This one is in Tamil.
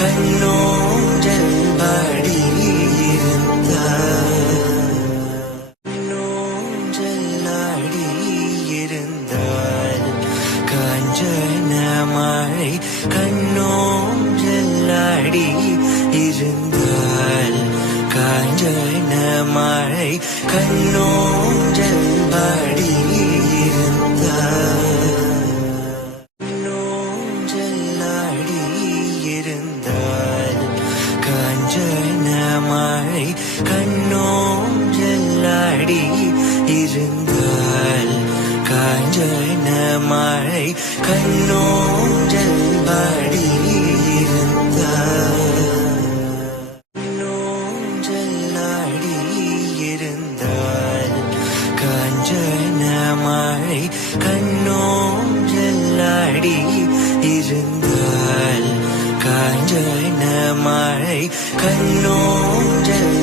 கண்ணோஞ்சல் ஆடியிருந்தால் கண்ணோஞ்சல் ஆடியிருந்தால் காஞ்சன மழை கண்ணோஞ்சல் ஆடி இருந்தால் காஞ்சன மழை கண்ணோஞ்சல் ஆடி இருந்தால் கண்ணோஞ்சல் ஆடி இருந்தால் காஞ்சன மழை கண்ணோஞ்சல் ஆடி இருந்தால் காஞ்சன மழை கண்ணோஞ்சல் ஆடி இருந்தால் கண்ணோஞ்சல் ஆடி இருந்தால் காஞ்சன மழை கண்ணோஞ்சல் ஆடி இருந்தால் காஞ்சன மழை கண்ணோஞ்சல்